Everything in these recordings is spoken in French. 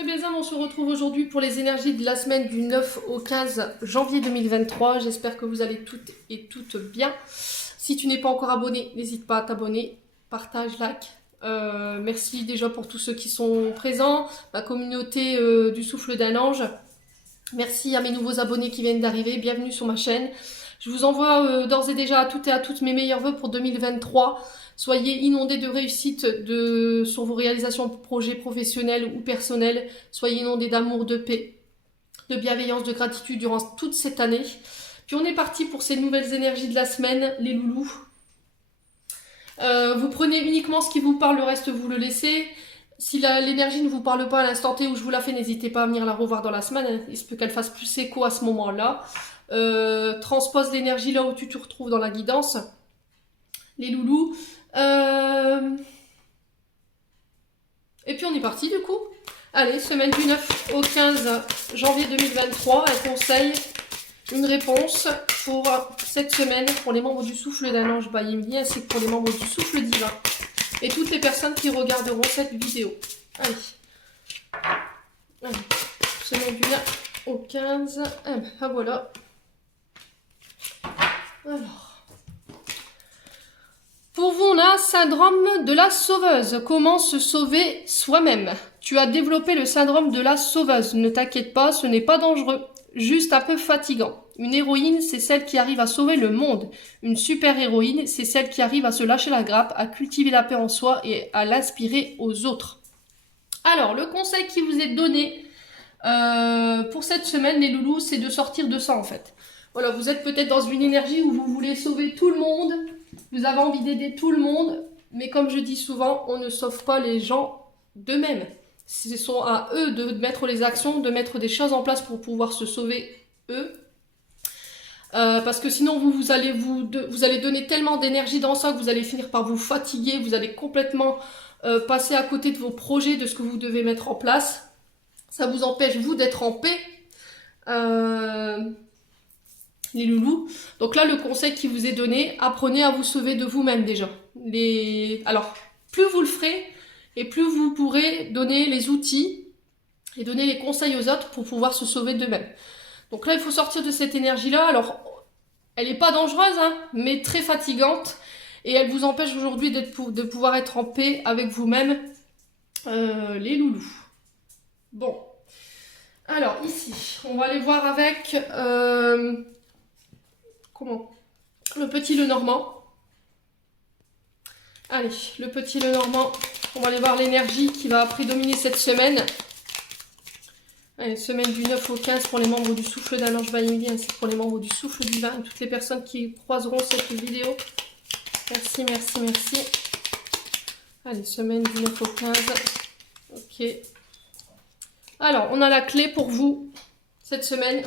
mes bien âmes, on se retrouve aujourd'hui pour les énergies de la semaine du 9 au 15 janvier 2023. J'espère que vous allez toutes et toutes bien. Si tu n'es pas encore abonné, n'hésite pas à t'abonner, partage, like. Merci déjà pour tous ceux qui sont présents, ma communauté du souffle d'un ange. Merci à mes nouveaux abonnés qui viennent d'arriver, bienvenue sur ma chaîne. Je vous envoie d'ores et déjà à toutes et à toutes mes meilleurs vœux pour 2023. Soyez inondés de réussite sur vos réalisations de projets professionnels ou personnels. Soyez inondés d'amour, de paix, de bienveillance, de gratitude durant toute cette année. Puis on est parti pour ces nouvelles énergies de la semaine, les loulous. Vous prenez uniquement ce qui vous parle, le reste vous le laissez. Si l'énergie ne vous parle pas à l'instant T où je vous la fais, n'hésitez pas à venir la revoir dans la semaine. Il se peut qu'elle fasse plus écho à ce moment-là. Transpose l'énergie là où tu te retrouves dans la guidance. Les loulous. Et puis on est parti du coup. Allez, semaine du 9 au 15 janvier 2023. Un conseil, une réponse pour cette semaine pour les membres du souffle d'un ange Bayimli ainsi que pour les membres du souffle divin. Et toutes les personnes qui regarderont cette vidéo. Allez. Allez. Semaine du 9 au 15. Ah voilà. Alors. Pour vous, on a syndrome de la sauveuse. Comment se sauver soi-même? Tu as développé le syndrome de la sauveuse. Ne t'inquiète pas, ce n'est pas dangereux. Juste un peu fatigant. Une héroïne, c'est celle qui arrive à sauver le monde. Une super-héroïne, c'est celle qui arrive à se lâcher la grappe, à cultiver la paix en soi et à l'inspirer aux autres. Alors, le conseil qui vous est donné pour cette semaine, les loulous, c'est de sortir de ça en fait. Voilà, vous êtes peut-être dans une énergie où vous voulez sauver tout le monde, vous avez envie d'aider tout le monde, mais comme je dis souvent, on ne sauve pas les gens d'eux-mêmes. Ce sont à eux de mettre les actions, de mettre des choses en place pour pouvoir se sauver eux. Parce que sinon vous allez donner tellement d'énergie dans ça que vous allez finir par vous fatiguer, vous allez complètement passer à côté de vos projets, de ce que vous devez mettre en place. Ça vous empêche vous d'être en paix. Les loulous. Donc là, le conseil qui vous est donné, apprenez à vous sauver de vous-même déjà. Alors, plus vous le ferez, et plus vous pourrez donner les outils et donner les conseils aux autres pour pouvoir se sauver d'eux-mêmes. Donc là, il faut sortir de cette énergie-là. Alors, elle n'est pas dangereuse, hein, mais très fatigante. Et elle vous empêche aujourd'hui de pouvoir être en paix avec vous-même, les loulous. Bon. Alors, ici, on va aller voir avec... comment? Le petit Lenormand. Allez, le petit Lenormand. On va aller voir l'énergie qui va prédominer cette semaine. Allez, semaine du 9 au 15 pour les membres du souffle d'un ange Bayimli ainsi que pour les membres du souffle divin et toutes les personnes qui croiseront cette vidéo. Merci, merci, merci. Allez, semaine du 9 au 15. Ok. Alors, on a la clé pour vous cette semaine.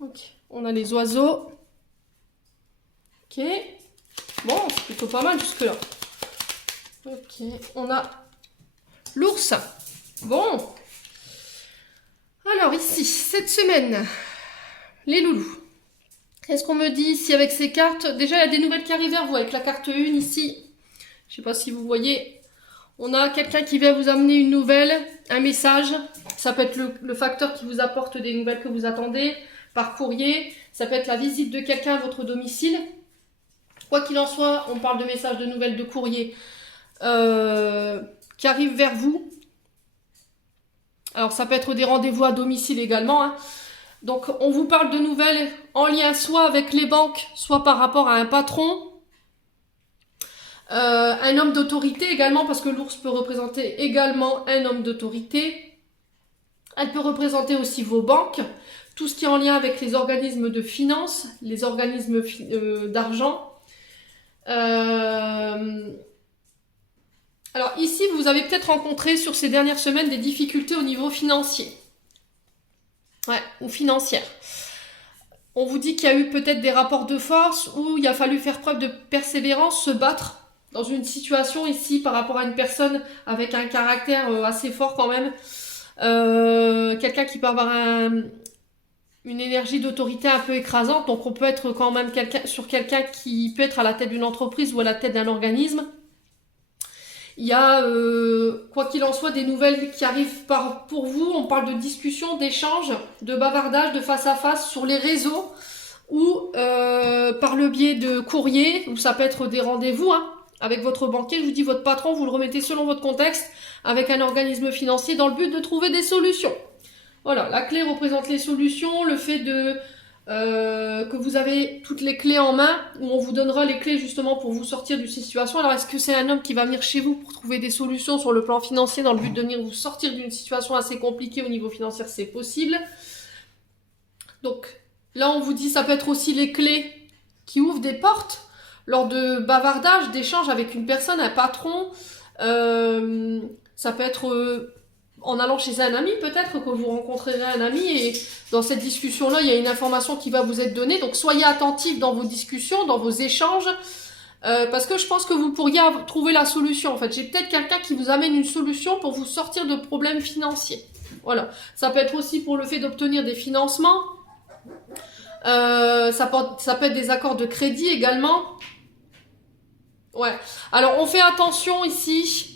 Ok, on a les oiseaux. Ok. Bon, c'est plutôt pas mal jusque-là. Ok, on a l'ours. Bon. Alors ici, cette semaine, les loulous. Qu'est-ce qu'on me dit ici avec ces cartes? Déjà, il y a des nouvelles qui arrivent vers vous avec la carte 1 ici. Je ne sais pas si vous voyez. On a quelqu'un qui vient vous amener une nouvelle, un message. Ça peut être le facteur qui vous apporte des nouvelles que vous attendez par courrier. Ça peut être la visite de quelqu'un à votre domicile. Quoi qu'il en soit, on parle de messages, de nouvelles, de courrier qui arrivent vers vous. Alors ça peut être des rendez-vous à domicile également. Hein. Donc on vous parle de nouvelles en lien soit avec les banques, soit par rapport à un patron. Un homme d'autorité également, parce que l'ours peut représenter également un homme d'autorité. Elle peut représenter aussi vos banques, tout ce qui est en lien avec les organismes de finance, les organismes d'argent. Alors ici, vous avez peut-être rencontré sur ces dernières semaines des difficultés au niveau financier. Ouais, ou financière. On vous dit qu'il y a eu peut-être des rapports de force où il a fallu faire preuve de persévérance, se battre dans une situation ici par rapport à une personne avec un caractère assez fort quand même. Quelqu'un qui peut avoir une énergie d'autorité un peu écrasante. Donc on peut être quand même quelqu'un qui peut être à la tête d'une entreprise ou à la tête d'un organisme. Il y a, quoi qu'il en soit, des nouvelles qui arrivent pour vous. On parle de discussion, d'échange, de bavardage, de face à face sur les réseaux ou par le biais de courrier, ou ça peut être des rendez-vous hein, avec votre banquier. Je vous dis, votre patron, vous le remettez selon votre contexte avec un organisme financier dans le but de trouver des solutions. Voilà, la clé représente les solutions, le fait que vous avez toutes les clés en main, où on vous donnera les clés justement pour vous sortir d'une situation. Alors, est-ce que c'est un homme qui va venir chez vous pour trouver des solutions sur le plan financier dans le but de venir vous sortir d'une situation assez compliquée au niveau financier? C'est possible. Donc, là, on vous dit, ça peut être aussi les clés qui ouvrent des portes lors de bavardage, d'échanges avec une personne, un patron. Ça peut être en allant chez un ami, peut-être que vous rencontrerez un ami et dans cette discussion-là, il y a une information qui va vous être donnée. Donc, soyez attentifs dans vos discussions, dans vos échanges, parce que je pense que vous pourriez trouver la solution. En fait, j'ai peut-être quelqu'un qui vous amène une solution pour vous sortir de problèmes financiers. Voilà. Ça peut être aussi pour le fait d'obtenir des financements. Ça peut être des accords de crédit également. Ouais. Alors, on fait attention ici.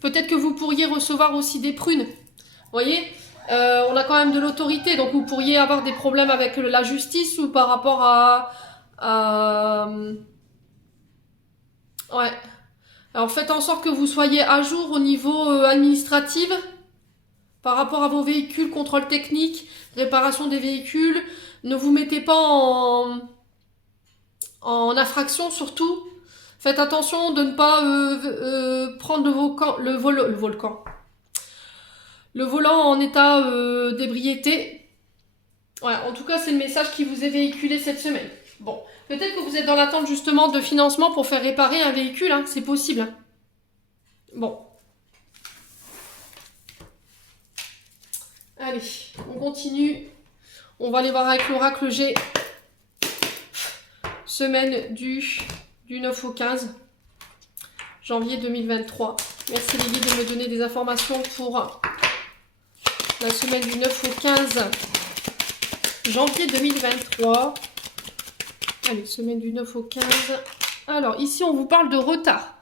Peut-être que vous pourriez recevoir aussi des prunes. Vous voyez, on a quand même de l'autorité, donc vous pourriez avoir des problèmes avec la justice ou par rapport ouais. Alors faites en sorte que vous soyez à jour au niveau administratif par rapport à vos véhicules, contrôle technique, réparation des véhicules. Ne vous mettez pas en infraction surtout. Faites attention de ne pas prendre le volant en état d'ébriété. Ouais, en tout cas, c'est le message qui vous est véhiculé cette semaine. Bon, peut-être que vous êtes dans l'attente justement de financement pour faire réparer un véhicule, hein, c'est possible. Hein. Bon. Allez, on continue. On va aller voir avec l'oracle G. Semaine du 9 au 15 janvier 2023. Merci les guides de me donner des informations pour la semaine du 9 au 15 janvier 2023. Allez, semaine du 9 au 15. Alors, ici, on vous parle de retard,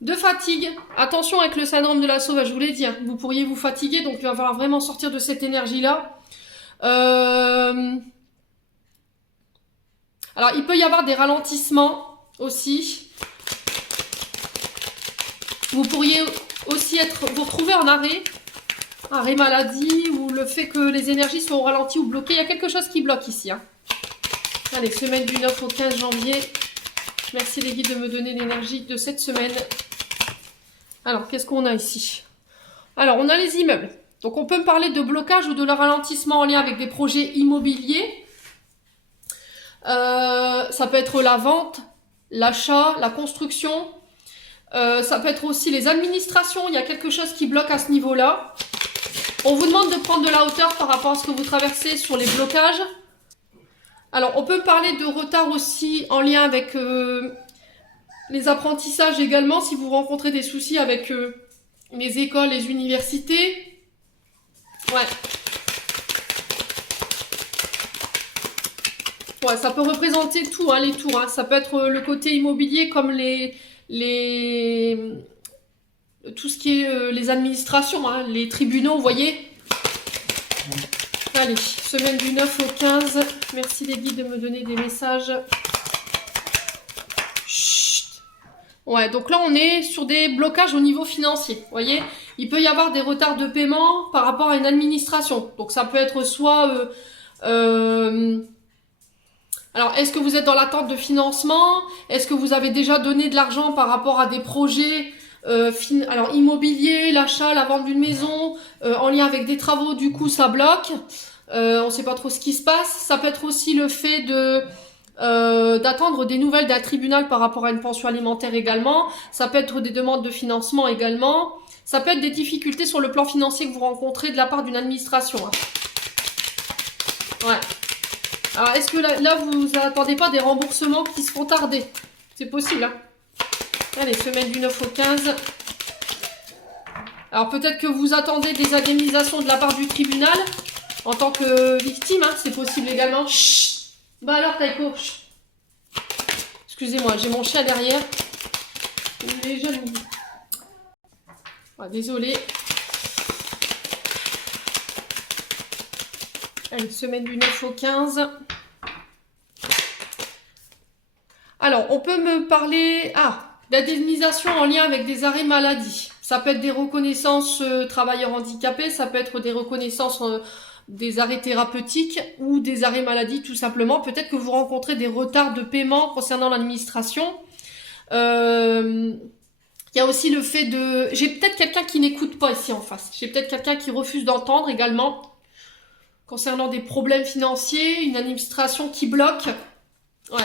de fatigue. Attention avec le syndrome de la sauvage, je vous l'ai dit. Hein, vous pourriez vous fatiguer, donc il va falloir vraiment sortir de cette énergie-là. Alors, il peut y avoir des ralentissements aussi. Vous pourriez aussi vous retrouver en arrêt maladie, ou le fait que les énergies sont ralenties ou bloquées. Il y a quelque chose qui bloque ici. Hein. Allez, semaine du 9 au 15 janvier. Merci les guides de me donner l'énergie de cette semaine. Alors, qu'est-ce qu'on a ici? Alors, on a les immeubles. Donc, on peut me parler de blocage ou de ralentissement en lien avec des projets immobiliers. Ça peut être la vente, l'achat, la construction. Ça peut être aussi les administrations. Il y a quelque chose qui bloque à ce niveau-là. On vous demande de prendre de la hauteur par rapport à ce que vous traversez sur les blocages. Alors, on peut parler de retard aussi en lien avec les apprentissages également, si vous rencontrez des soucis avec les écoles, les universités. Ouais. Ouais, ça peut représenter tout, hein, les tours. Hein. Ça peut être le côté immobilier comme tout ce qui est les administrations, hein, les tribunaux, vous voyez. Allez, semaine du 9 au 15. Merci les guides de me donner des messages. Chut. Ouais, donc là on est sur des blocages au niveau financier, vous voyez. Il peut y avoir des retards de paiement par rapport à une administration. Donc ça peut être soit... alors, est-ce que vous êtes dans l'attente de financement? Est-ce que vous avez déjà donné de l'argent par rapport à des projets alors immobilier, l'achat, la vente d'une maison, en lien avec des travaux, du coup ça bloque. On ne sait pas trop ce qui se passe. Ça peut être aussi le fait d'attendre des nouvelles d'un tribunal par rapport à une pension alimentaire également. Ça peut être des demandes de financement également. Ça peut être des difficultés sur le plan financier que vous rencontrez de la part d'une administration. Hein. Ouais. Alors, est-ce que là vous attendez pas des remboursements qui se font tarder? C'est possible, hein. Allez, semaine du 9 au 15. Alors, peut-être que vous attendez des indemnisations de la part du tribunal en tant que victime, hein. C'est possible également. Chut. Bah alors, Taïko. Excusez-moi, j'ai mon chien derrière. Il est jaloux. Ah, désolée. Allez, semaine du 9 au 15. Alors, on peut me parler d'indemnisation en lien avec des arrêts maladie. Ça peut être des reconnaissances travailleurs handicapés, ça peut être des reconnaissances des arrêts thérapeutiques ou des arrêts maladie tout simplement. Peut-être que vous rencontrez des retards de paiement concernant l'administration. Il y a aussi le fait de... J'ai peut-être quelqu'un qui n'écoute pas ici en face. J'ai peut-être quelqu'un qui refuse d'entendre également. Concernant des problèmes financiers, une administration qui bloque. Ouais.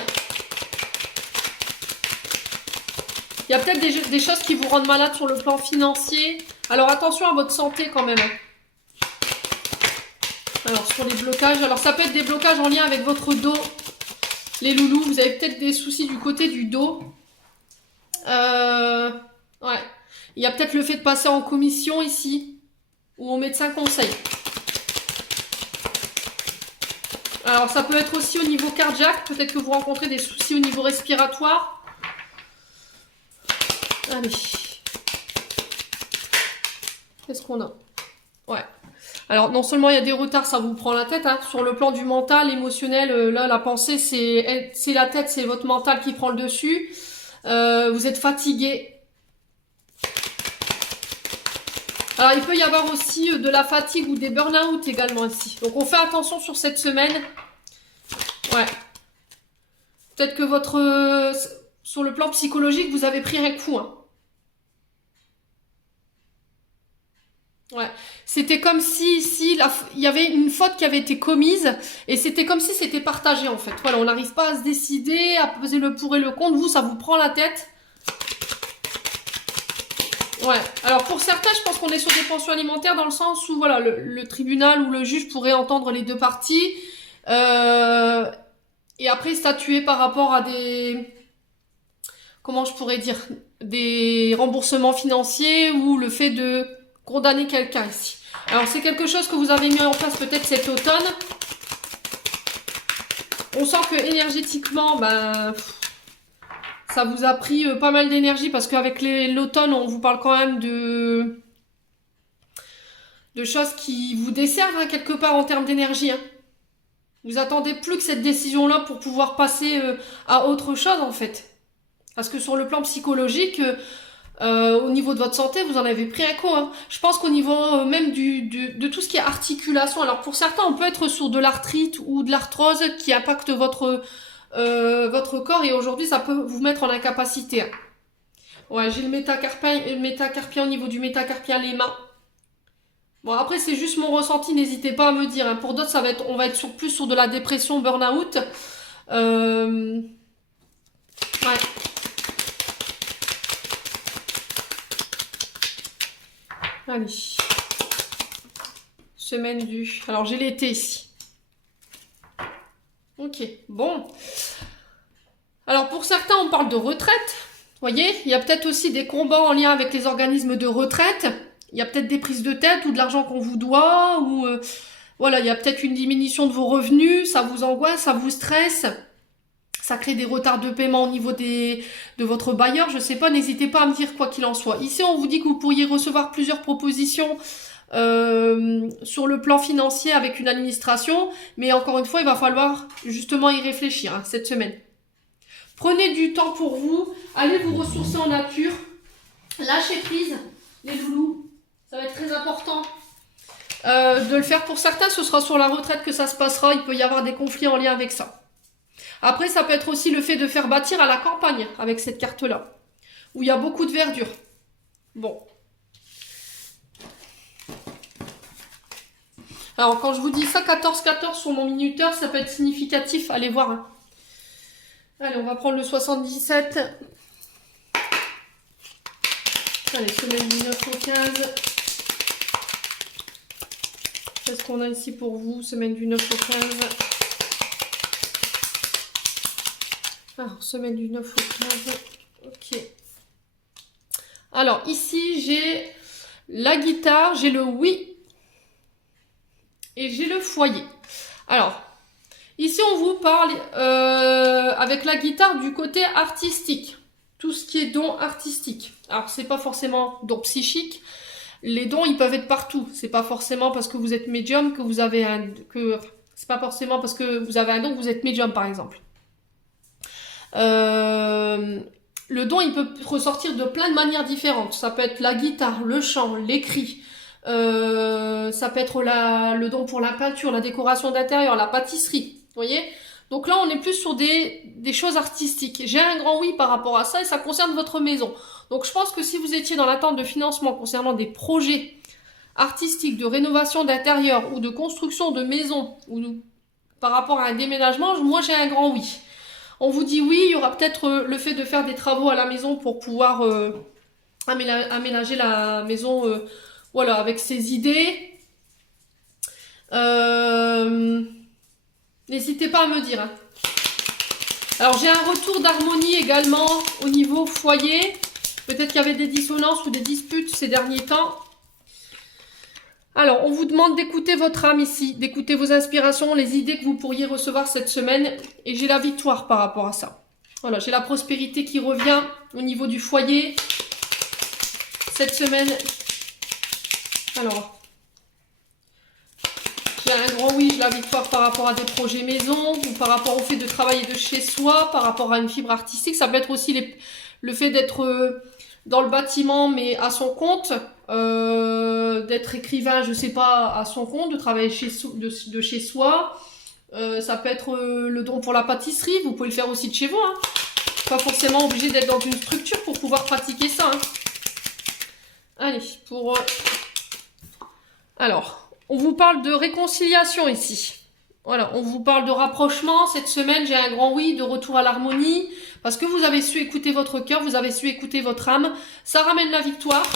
Il y a peut-être des choses qui vous rendent malade sur le plan financier. Alors attention à votre santé quand même. Alors sur les blocages. Alors ça peut être des blocages en lien avec votre dos. Les loulous, vous avez peut-être des soucis du côté du dos. Ouais. Il y a peut-être le fait de passer en commission ici. Ou au médecin conseil. Alors ça peut être aussi au niveau cardiaque. Peut-être que vous rencontrez des soucis au niveau respiratoire. Allez. Qu'est-ce qu'on a? Ouais. Alors non seulement il y a des retards, ça vous prend la tête. Hein. Sur le plan du mental, émotionnel, là la pensée c'est la tête, c'est votre mental qui prend le dessus. Vous êtes fatigué. Alors il peut y avoir aussi de la fatigue ou des burn-out également ici. Donc on fait attention sur cette semaine. Ouais. Peut-être que sur le plan psychologique, vous avez pris un coup. Hein. Ouais. C'était comme si ici, il y avait une faute qui avait été commise et c'était comme si c'était partagé en fait. Voilà, on n'arrive pas à se décider, à peser le pour et le contre. Vous, ça vous prend la tête. Ouais. Alors pour certains, je pense qu'on est sur des pensions alimentaires dans le sens où voilà, le tribunal ou le juge pourrait entendre les deux parties et après statuer par rapport à des... Comment je pourrais dire? Des remboursements financiers ou le fait de condamner quelqu'un ici. Alors c'est quelque chose que vous avez mis en place peut-être cet automne. On sent que énergétiquement, ça vous a pris pas mal d'énergie parce qu'avec l'automne, on vous parle quand même de choses qui vous desservent hein, quelque part en termes d'énergie. Hein. Vous attendez plus que cette décision-là pour pouvoir passer à autre chose en fait. Parce que sur le plan psychologique, au niveau de votre santé, vous en avez pris un coup. Hein. Je pense qu'au niveau même de tout ce qui est articulation, alors pour certains, on peut être sur de l'arthrite ou de l'arthrose qui impacte votre corps et aujourd'hui, ça peut vous mettre en incapacité. Hein. Ouais, j'ai le métacarpien au niveau du métacarpien les mains. Bon, après, c'est juste mon ressenti, n'hésitez pas à me dire. Hein. Pour d'autres, on va être plus sur de la dépression, burn-out. Ouais. Allez. Semaine du... Alors, j'ai l'été ici. Ok, bon. Alors, pour certains, on parle de retraite. Vous voyez, il y a peut-être aussi des combats en lien avec les organismes de retraite. Il y a peut-être des prises de tête ou de l'argent qu'on vous doit. Ou voilà, il y a peut-être une diminution de vos revenus. Ça vous angoisse, ça vous stresse. Ça crée des retards de paiement au niveau de votre bailleur. Je sais pas, n'hésitez pas à me dire quoi qu'il en soit. Ici, on vous dit que vous pourriez recevoir plusieurs propositions sur le plan financier avec une administration. Mais encore une fois, il va falloir justement y réfléchir hein, cette semaine. Prenez du temps pour vous. Allez vous ressourcer en nature. Lâchez prise, les loulous. Ça va être très important de le faire. Pour certains, ce sera sur la retraite que ça se passera. Il peut y avoir des conflits en lien avec ça. Après, ça peut être aussi le fait de faire bâtir à la campagne avec cette carte-là, où il y a beaucoup de verdure. Bon. Alors, quand je vous dis ça, 14-14 sur mon minuteur, ça peut être significatif. Allez voir. Hein. Allez, on va prendre le 77. Allez, semaine du 9 au 15. Qu'est-ce qu'on a ici pour vous, semaine du 9 au 15? Alors, semaine du 9 au 15. Ok. Alors, ici, j'ai la guitare, j'ai le oui et j'ai le foyer. Alors, ici, on vous parle avec la guitare du côté artistique. tout ce qui est dons artistiques. Alors, c'est pas forcément dons psychiques. Les dons, ils peuvent être partout. C'est pas forcément parce que vous êtes médium que vous avez c'est pas forcément parce que vous avez un don que vous êtes médium, par exemple. Le don, il peut ressortir de plein de manières différentes. Ça peut être la guitare, le chant, l'écrit. Ça peut être le don pour la peinture, la décoration d'intérieur, la pâtisserie. Vous voyez? Donc là, on est plus sur des choses artistiques. J'ai un grand oui par rapport à ça et ça concerne votre maison. Donc je pense que si vous étiez dans l'attente de financement concernant des projets artistiques de rénovation d'intérieur ou de construction de maison ou par rapport à un déménagement, moi j'ai un grand oui. On vous dit oui, il y aura peut-être le fait de faire des travaux à la maison pour pouvoir aménager la maison voilà, avec ses idées. N'hésitez pas à me dire. Hein. Alors j'ai un retour d'harmonie également au niveau foyer. Peut-être qu'il y avait des dissonances ou des disputes ces derniers temps. Alors, on vous demande d'écouter votre âme ici, d'écouter vos inspirations, les idées que vous pourriez recevoir cette semaine. Et j'ai la victoire par rapport à ça. Voilà, j'ai la prospérité qui revient au niveau du foyer. Cette semaine. Alors, j'ai un grand oui, j'ai la victoire par rapport à des projets maison, ou par rapport au fait de travailler de chez soi, par rapport à une fibre artistique. Ça peut être aussi le fait d'être dans le bâtiment, mais à son compte. D'être écrivain, je sais pas, à son compte, de travailler de chez soi. Ça peut être le don pour la pâtisserie, vous pouvez le faire aussi de chez vous. Hein. Pas forcément obligé d'être dans une structure pour pouvoir pratiquer ça. Hein. Allez, alors, on vous parle de réconciliation ici. Voilà, on vous parle de rapprochement. Cette semaine, j'ai un grand oui, de retour à l'harmonie. Parce que vous avez su écouter votre cœur, vous avez su écouter votre âme. Ça ramène la victoire.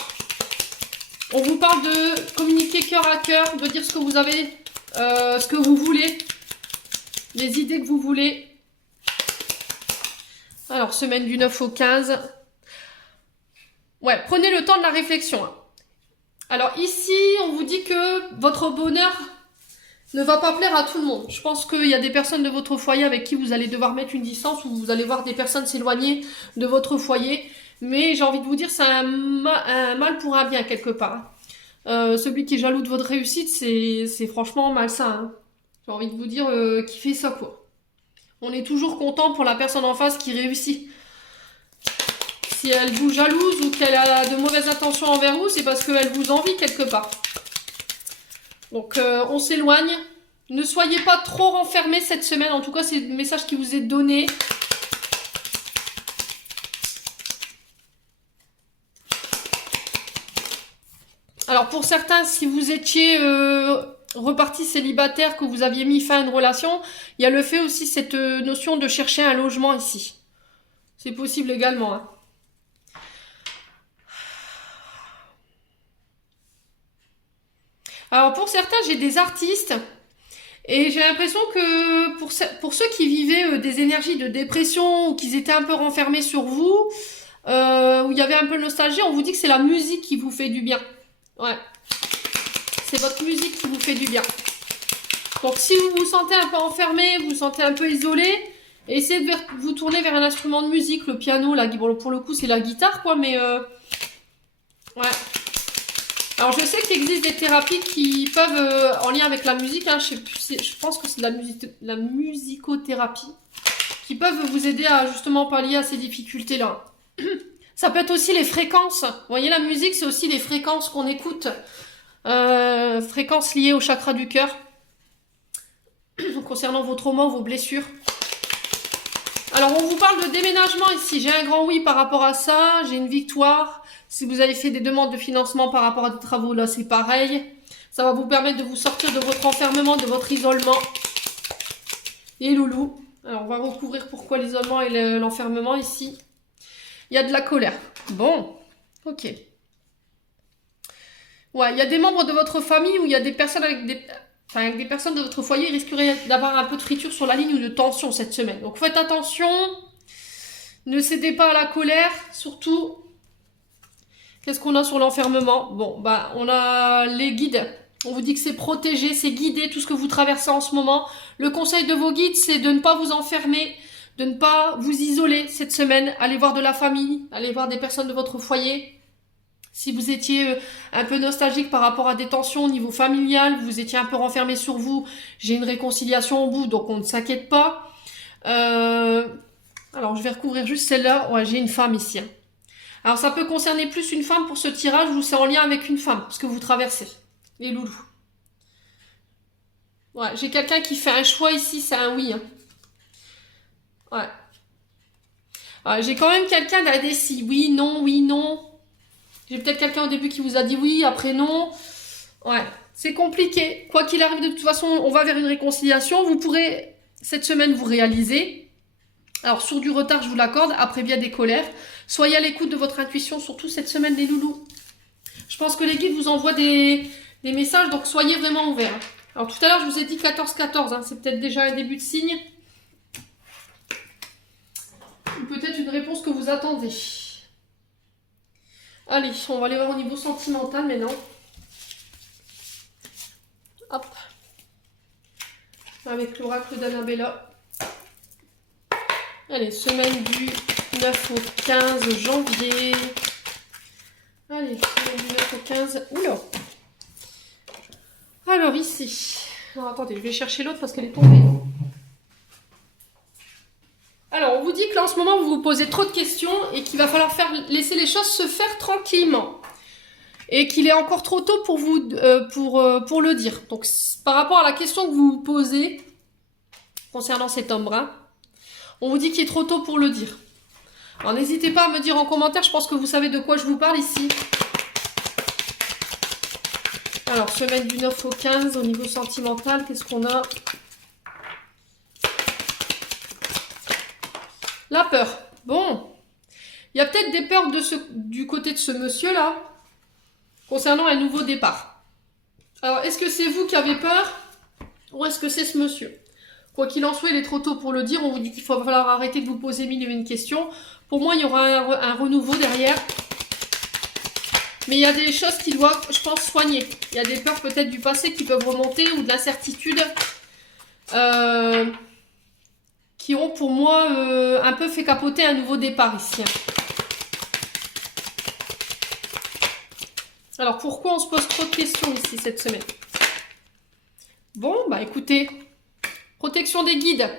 On vous parle de communiquer cœur à cœur, de dire ce que vous avez, ce que vous voulez, les idées que vous voulez. Alors, semaine du 9 au 15. Ouais, prenez le temps de la réflexion. Hein. Alors ici, on vous dit que votre bonheur ne va pas plaire à tout le monde. Je pense qu'il y a des personnes de votre foyer avec qui vous allez devoir mettre une distance ou vous allez voir des personnes s'éloigner de votre foyer. Mais j'ai envie de vous dire, c'est un mal pour un bien quelque part. Celui qui est jaloux de votre réussite, c'est franchement malsain. Hein. J'ai envie de vous dire, qui fait ça quoi. On est toujours content pour la personne en face qui réussit. Si elle vous jalouse ou qu'elle a de mauvaises intentions envers vous, c'est parce qu'elle vous envie quelque part. Donc on s'éloigne. Ne soyez pas trop renfermés cette semaine. En tout cas, c'est le message qui vous est donné. Alors pour certains, si vous étiez reparti célibataire, que vous aviez mis fin à une relation, il y a le fait aussi cette notion de chercher un logement ici. C'est possible également. Hein. Alors pour certains, j'ai des artistes et j'ai l'impression que pour ceux qui vivaient des énergies de dépression ou qui étaient un peu renfermés sur vous, où il y avait un peu de nostalgie, on vous dit que c'est la musique qui vous fait du bien. Ouais. C'est votre musique qui vous fait du bien. Donc si vous vous sentez un peu enfermé, vous vous sentez un peu isolé, essayez de vous tourner vers un instrument de musique, le piano, bon, pour le coup c'est la guitare quoi, mais ouais. Alors je sais qu'il existe des thérapies qui peuvent, en lien avec la musique, hein, je pense que c'est la musicothérapie, qui peuvent vous aider à justement pallier à ces difficultés-là. Ça peut être aussi les fréquences. Vous voyez, la musique, c'est aussi les fréquences qu'on écoute. Fréquences liées au chakra du cœur. Concernant vos traumas, vos blessures. Alors, on vous parle de déménagement ici. J'ai un grand oui par rapport à ça. J'ai une victoire. Si vous avez fait des demandes de financement par rapport à des travaux, là, c'est pareil. Ça va vous permettre de vous sortir de votre enfermement, de votre isolement. Et loulou. Alors, on va recouvrir pourquoi l'isolement et l'enfermement ici. Il y a de la colère. Bon, ok. Ouais, il y a des membres de votre famille où il y a des personnes avec des personnes de votre foyer risqueraient d'avoir un peu de friture sur la ligne ou de tension cette semaine. Donc faites attention. Ne cédez pas à la colère, surtout. Qu'est-ce qu'on a sur l'enfermement? Bon, bah, on a les guides. On vous dit que c'est protégé, c'est guidé, tout ce que vous traversez en ce moment. Le conseil de vos guides, c'est de ne pas vous enfermer, de ne pas vous isoler cette semaine. Allez voir de la famille, allez voir des personnes de votre foyer. Si vous étiez un peu nostalgique par rapport à des tensions au niveau familial, vous étiez un peu renfermé sur vous, j'ai une réconciliation au bout, donc on ne s'inquiète pas. Alors je vais recouvrir juste celle-là. Ouais, j'ai une femme ici. Alors ça peut concerner plus une femme pour ce tirage ou c'est en lien avec une femme, ce que vous traversez, les loulous. Ouais, j'ai quelqu'un qui fait un choix ici, c'est un oui. Hein. Ouais. Ouais, j'ai quand même quelqu'un d'indécis. Oui, non, oui, non. J'ai peut-être quelqu'un au début qui vous a dit oui, après non. Ouais, c'est compliqué. Quoi qu'il arrive, de toute façon, on va vers une réconciliation. Vous pourrez, cette semaine, vous réaliser. Alors, sur du retard, je vous l'accorde, après bien des colères. Soyez à l'écoute de votre intuition, surtout cette semaine, les loulous. Je pense que les guides vous envoient des messages, donc soyez vraiment ouverts. Alors, tout à l'heure, je vous ai dit 14-14, hein, c'est peut-être déjà un début de signe. Ou peut-être une réponse que vous attendez. Allez, on va aller voir au niveau sentimental maintenant. Hop. Avec l'oracle d'Annabella. Allez, semaine du 9 au 15 janvier. Allez, semaine du 9 au 15. Oula. Alors, ici. Alors, attendez, je vais chercher l'autre parce qu'elle est tombée. Alors, on vous dit que là, en ce moment, vous vous posez trop de questions et qu'il va falloir laisser les choses se faire tranquillement. Et qu'il est encore trop tôt pour vous pour le dire. Donc, par rapport à la question que vous vous posez concernant cet homme brun, on vous dit qu'il est trop tôt pour le dire. Alors, n'hésitez pas à me dire en commentaire, je pense que vous savez de quoi je vous parle ici. Alors, semaine du 9 au 15, au niveau sentimental, qu'est-ce qu'on a ? La peur. Bon. Il y a peut-être des peurs du côté de ce monsieur-là, concernant un nouveau départ. Alors, est-ce que c'est vous qui avez peur ou est-ce que c'est ce monsieur ? Quoi qu'il en soit, il est trop tôt pour le dire. On vous dit qu'il va falloir arrêter de vous poser mille et une questions. Pour moi, il y aura un renouveau derrière. Mais il y a des choses qu'il doit, je pense, soigner. Il y a des peurs peut-être du passé qui peuvent remonter ou de l'incertitude qui ont pour moi un peu fait capoter un nouveau départ ici. Alors, pourquoi on se pose trop de questions ici cette semaine ? Bon, bah écoutez, protection des guides.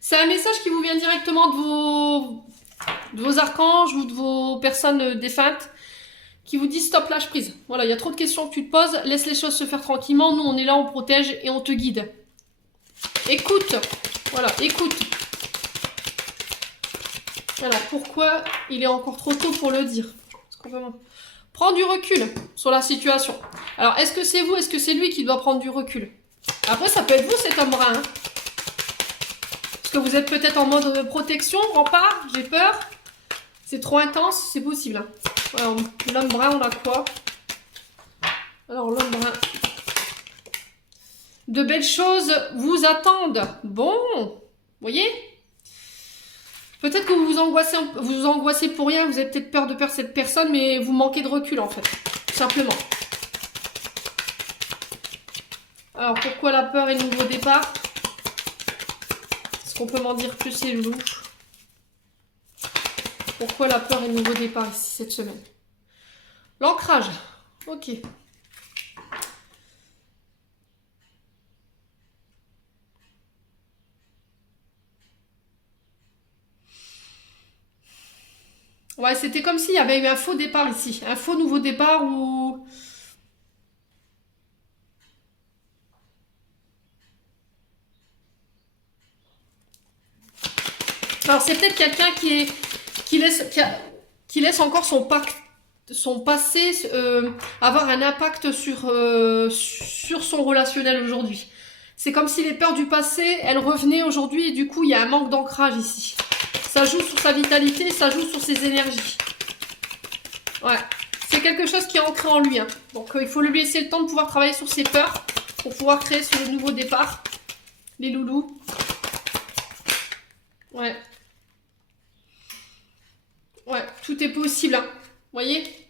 C'est un message qui vous vient directement de vos archanges ou de vos personnes défuntes qui vous disent stop, lâche prise. Voilà, il y a trop de questions que tu te poses, laisse les choses se faire tranquillement. Nous, on est là, on protège et on te guide. Écoute, voilà, écoute. Alors, pourquoi il est encore trop tôt pour le dire ? Prends du recul sur la situation. Alors, est-ce que c'est vous, est-ce que c'est lui qui doit prendre du recul ? Après, ça peut être vous, cet homme brun. Hein. Parce que vous êtes peut-être en mode protection, rempart, j'ai peur. C'est trop intense, c'est possible. Hein. Alors, l'homme brun, on a quoi ? Alors, l'homme brun. De belles choses vous attendent. Bon, vous voyez ? Peut-être que vous vous angoissez pour rien, vous avez peut-être peur de perdre cette personne, mais vous manquez de recul en fait, tout simplement. Alors pourquoi la peur et le nouveau départ ? Est-ce qu'on peut m'en dire plus, les loulous ? Pourquoi la peur et le nouveau départ ici cette semaine ? L'ancrage, ok. Ouais, c'était comme s'il y avait eu un faux départ ici. Un faux nouveau départ où... Alors, c'est peut-être quelqu'un qui laisse encore son passé avoir un impact sur son relationnel aujourd'hui. C'est comme si les peurs du passé, elles revenaient aujourd'hui et du coup, il y a un manque d'ancrage ici. Ça joue sur sa vitalité, ça joue sur ses énergies. Ouais, c'est quelque chose qui est ancré en lui. Hein. Donc, il faut lui laisser le temps de pouvoir travailler sur ses peurs pour pouvoir créer ce nouveau départ. Les loulous. Ouais. Ouais, tout est possible. Hein. Vous voyez ?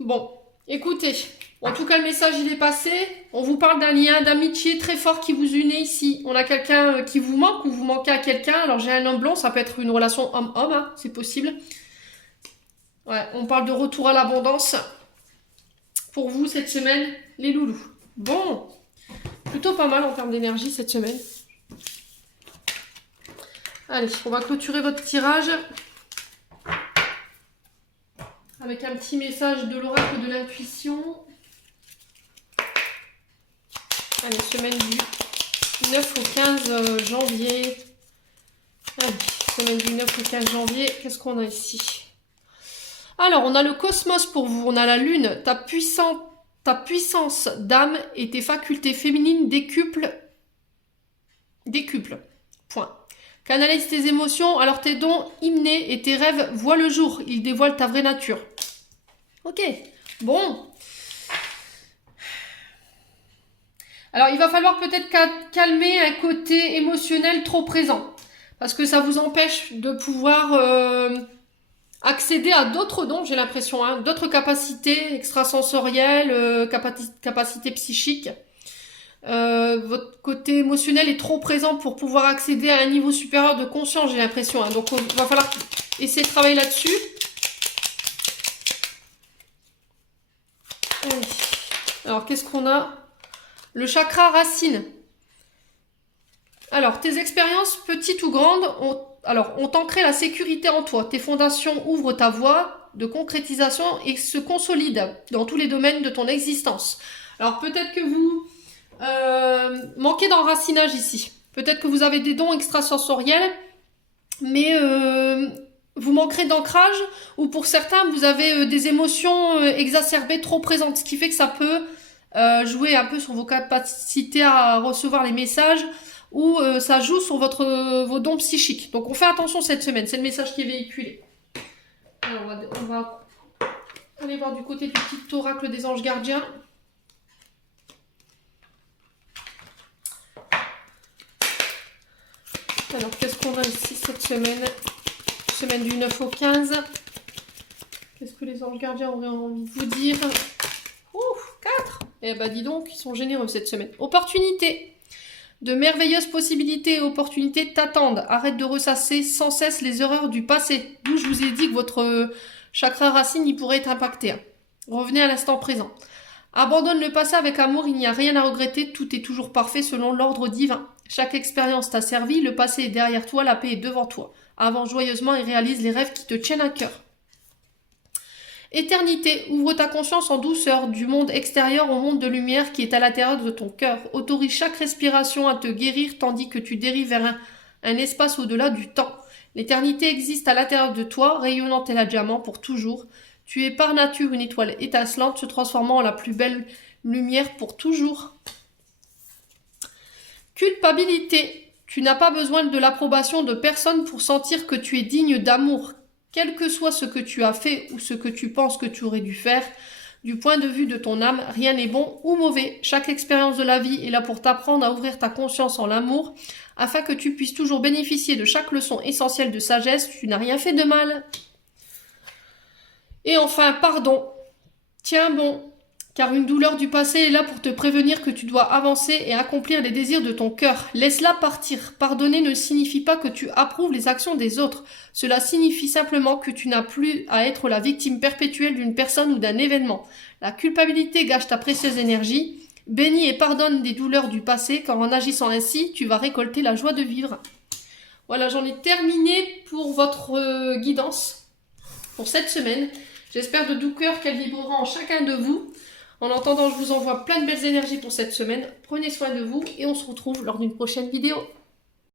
Bon, écoutez, En tout cas, le message, il est passé. On vous parle d'un lien d'amitié très fort qui vous unit ici. On a quelqu'un qui vous manque ou vous manquez à quelqu'un. Alors, j'ai un homme blanc, ça peut être une relation homme-homme, hein, c'est possible. Ouais, on parle de retour à l'abondance pour vous cette semaine, les loulous. Bon, plutôt pas mal en termes d'énergie cette semaine. Allez, on va clôturer votre tirage avec un petit message de l'oracle de l'intuition. Allez, semaine du 9 au 15 janvier. Allez, semaine du 9 au 15 janvier, qu'est-ce qu'on a ici? Alors, on a le cosmos pour vous, on a la lune, ta puissance d'âme et tes facultés féminines décuplent. Point. Canalise tes émotions, alors tes dons innés et tes rêves voient le jour, ils dévoilent ta vraie nature. Ok, bon. Alors, il va falloir peut-être calmer un côté émotionnel trop présent. Parce que ça vous empêche de pouvoir accéder à d'autres dons, j'ai l'impression, hein, d'autres capacités extrasensorielles, capacités psychiques. Votre côté émotionnel est trop présent pour pouvoir accéder à un niveau supérieur de conscience, j'ai l'impression. Hein. Donc, il va falloir essayer de travailler là-dessus. Alors, qu'est-ce qu'on a? Le chakra racine. Alors, tes expériences, petites ou grandes, ont ancré la sécurité en toi. Tes fondations ouvrent ta voie de concrétisation et se consolident dans tous les domaines de ton existence. Alors, peut-être que vous manquez d'enracinage ici. Peut-être que vous avez des dons extrasensoriels, mais vous manquerez d'ancrage, ou pour certains, vous avez des émotions exacerbées trop présentes, ce qui fait que ça peut jouer un peu sur vos capacités à recevoir les messages, ou ça joue sur vos dons psychiques. Donc on fait attention cette semaine, c'est le message qui est véhiculé. Alors on va aller voir du côté du petit oracle des anges gardiens. Alors qu'est-ce qu'on a ici cette semaine? Semaine du 9 au 15. Qu'est-ce que les anges gardiens auraient envie de vous dire? Ouf, 4. Eh ben dis donc, ils sont généreux cette semaine. Opportunité. De merveilleuses possibilités et opportunités t'attendent. Arrête de ressasser sans cesse les erreurs du passé. D'où je vous ai dit que votre chakra racine il pourrait être impacté. Revenez à l'instant présent. Abandonne le passé avec amour, il n'y a rien à regretter, tout est toujours parfait selon l'ordre divin. Chaque expérience t'a servi, le passé est derrière toi, la paix est devant toi. Avance joyeusement et réalise les rêves qui te tiennent à cœur. Éternité, ouvre ta conscience en douceur du monde extérieur au monde de lumière qui est à l'intérieur de ton cœur. Autorise chaque respiration à te guérir tandis que tu dérives vers un espace au-delà du temps. L'éternité existe à l'intérieur de toi, rayonnant tel un diamant pour toujours. Tu es par nature une étoile étincelante se transformant en la plus belle lumière pour toujours. Culpabilité. Tu n'as pas besoin de l'approbation de personne pour sentir que tu es digne d'amour. Quel que soit ce que tu as fait ou ce que tu penses que tu aurais dû faire, du point de vue de ton âme, rien n'est bon ou mauvais. Chaque expérience de la vie est là pour t'apprendre à ouvrir ta conscience en l'amour, afin que tu puisses toujours bénéficier de chaque leçon essentielle de sagesse. Tu n'as rien fait de mal. Et enfin, pardon. Tiens bon, car une douleur du passé est là pour te prévenir que tu dois avancer et accomplir les désirs de ton cœur. Laisse-la partir. Pardonner ne signifie pas que tu approuves les actions des autres. Cela signifie simplement que tu n'as plus à être la victime perpétuelle d'une personne ou d'un événement. La culpabilité gâche ta précieuse énergie. Bénis et pardonne des douleurs du passé, car en agissant ainsi, tu vas récolter la joie de vivre. Voilà, j'en ai terminé pour votre guidance pour cette semaine. J'espère de tout cœur qu'elle vibrera en chacun de vous. En attendant, je vous envoie plein de belles énergies pour cette semaine. Prenez soin de vous et on se retrouve lors d'une prochaine vidéo.